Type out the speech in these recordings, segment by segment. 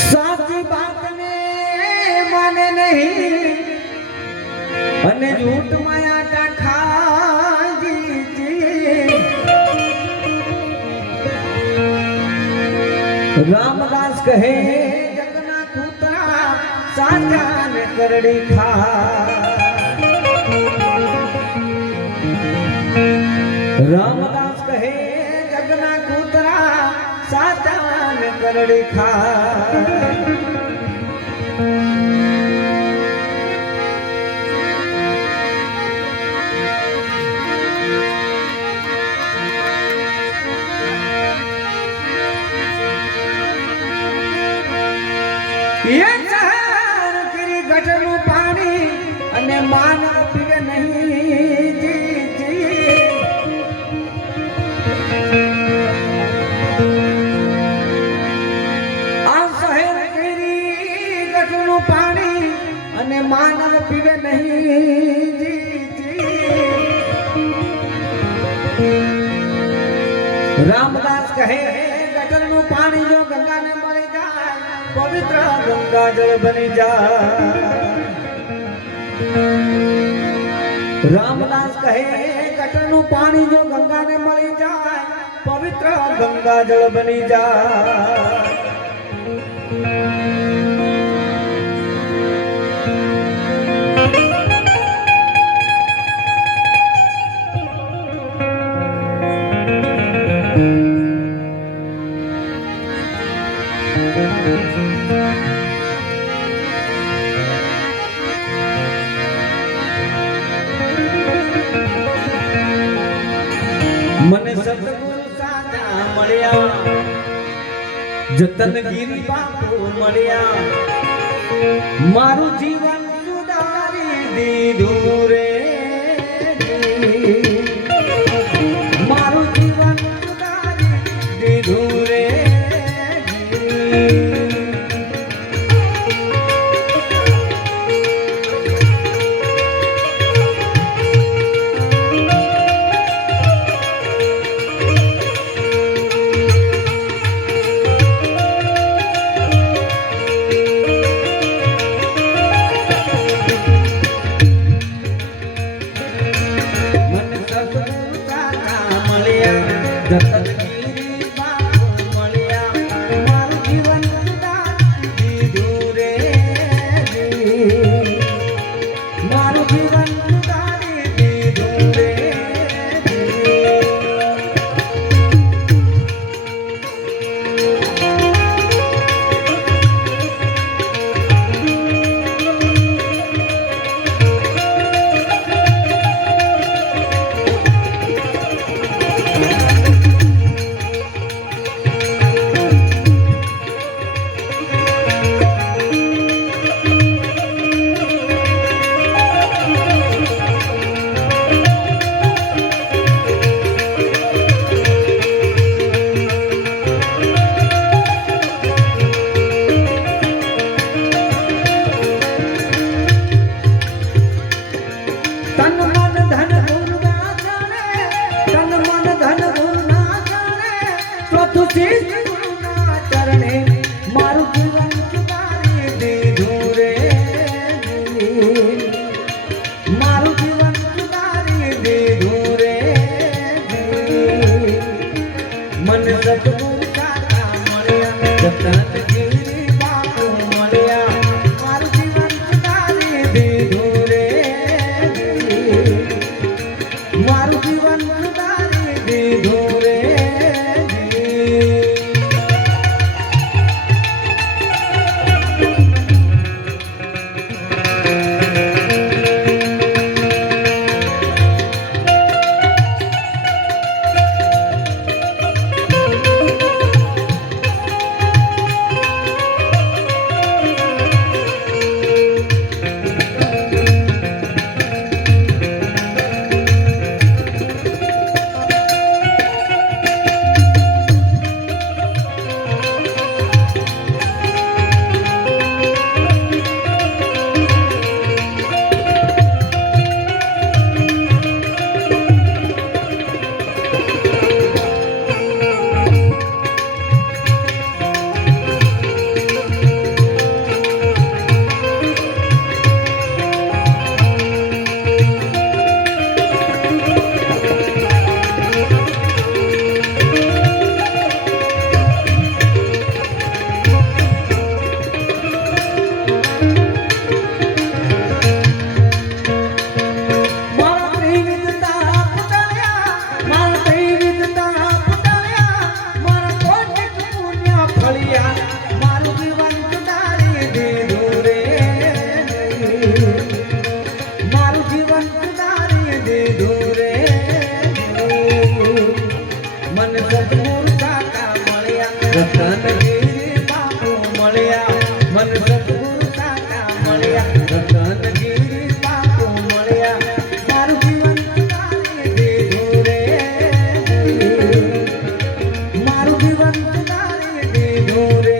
સાચી બાતને માને નહીં અને જૂઠ માયા ખાજી રામદાસ કહે જગના કૂતરા સાચા ને કરડી ખા રામદાસ કહે જગના કૂતરા સાચા ને કરડી ખા ગટરનું પાણી અને માનવ પીવે નહીં આ શહેર કેરી ગટરનું પાણી અને માનવ પીવે નહીં રામદાસ કહે ગટરનું પાણી જો ગંગાને મળી જાય પવિત્ર ગંગા જળ બની જાય રામદાસ કહે ગટરનું પાણી જો ગંગાને મળી જાય પવિત્ર ગંગા જળ બની જાય મને સતગુરુ સાચા મળ્યા જતનગીરી બાપુ મળ્યા મારું જીવન સુધારી દીધું રે મારું જીવન સુધારી દીધું રે જતનગીરી બાપુ મળ્યા મારું જીવન સુધારી દીધું રે મારું જીવન સુધારી દીધું રે મારું જીવન સુધારી દીધું રે મારું જીવન સુધારી દીધું રે મને સતગુરુ સાચા મળ્યા જતનગીરી બાપુ મળ્યા મારું જીવન સુધારી દીધું રે મારું જીવન સુધારી દીધું રે દીધું રે મન સદગુરુ કાકા મળ્યા રતનગીરી બાપુ મળ્યા મન સદગુરુ કાકા મળ્યા રતનગીરી બાપુ મળ્યા મારું જીવન સુધારી દીધું રે મારું જીવન સુધારી દીધું રે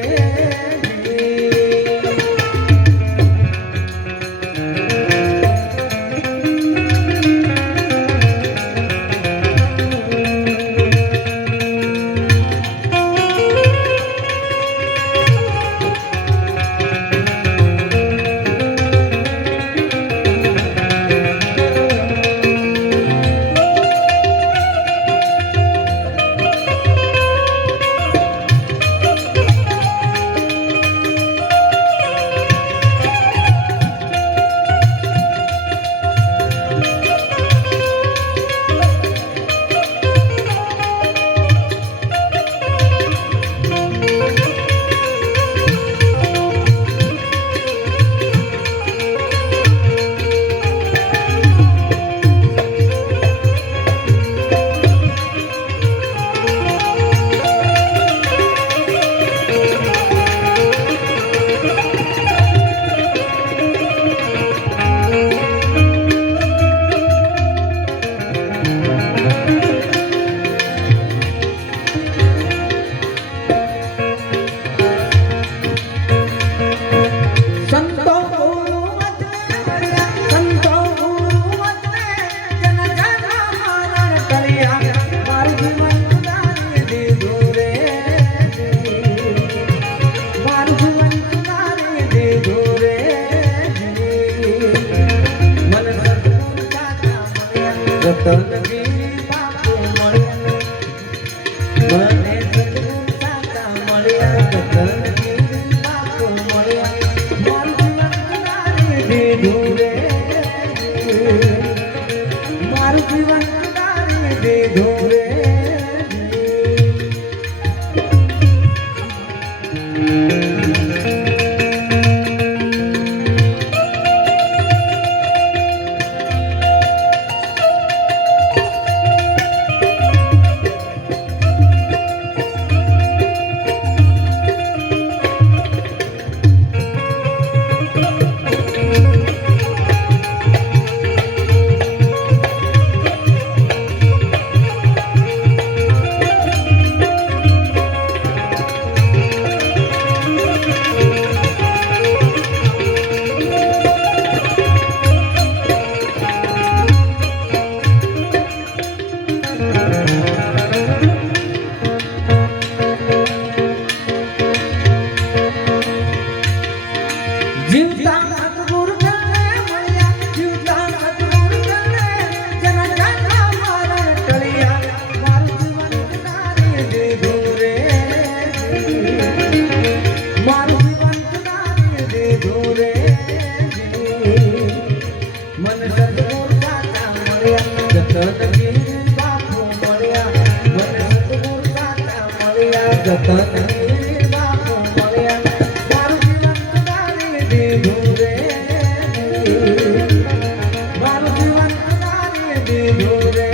રતનગીરી બાપુ મળ્યા મને સદગુરુ કાકા મળ્યા રતનગીરી બાપુ મળ્યા મારું જીવન સુધારી દીધું રે મારું જીવન સુધારી દીધું રે રતનગીરી બાપુ મળ્યા મને સદગુરુ કાકા મળ્યા રતનગીરી બાપુ મળ્યા મારું જીવન સુધારી દીધું રે મારું જીવન સુધારી દીધું રે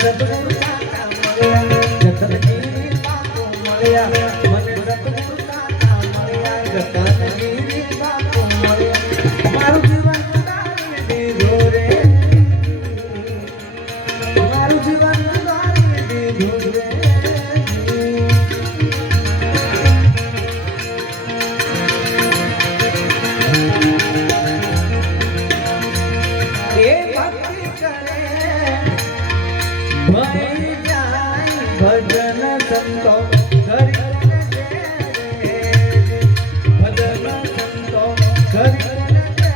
સતગુરુ સાચા મળ્યા જતનગીરી બાપુ મળ્યા મને સતગુરુ સાચા મળ્યા જતનગીરી બાપુ મળ્યા મારું જીવન સુધારી દીધું રે મારું જીવન સુધારી દીધું રે ભઈ જાય ભજન સંતો કરીને દે રે ભજન સંતો કરીને દે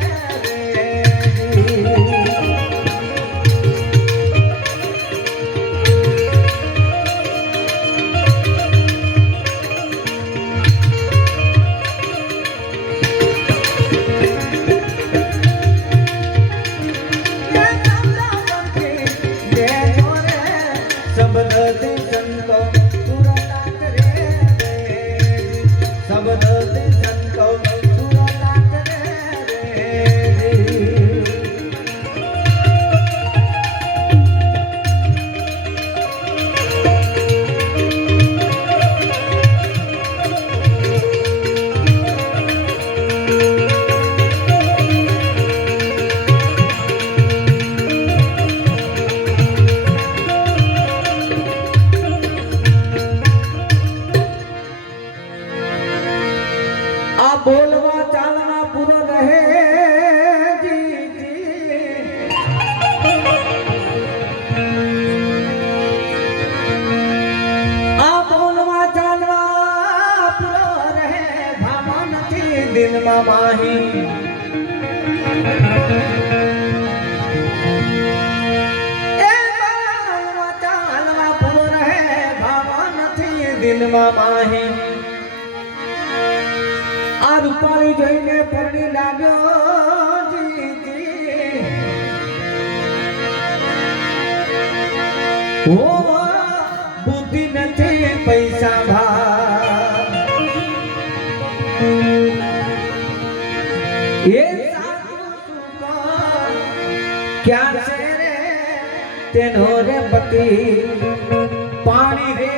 રે શબ્દ સંતો પુરાતા કરે શબ્દ સંતો પુરાતા કરે આ બોલવા ચાલના પૂરો રહે આ બોલવા ચાલવા પૂરો રહે ભામા નથી દિલમાં માહી એ બોલવા ચાલવા પૂરો રહે ભામા નથી દિલમાં માહી આ રૂપાળી જોઈને પરણી લાગ્યો જીજી ઓ બુદ્ધિ નથી પૈસા ભાવ એ સાચું ક્યાં છે રે તેનો રે પતિ પાણી રે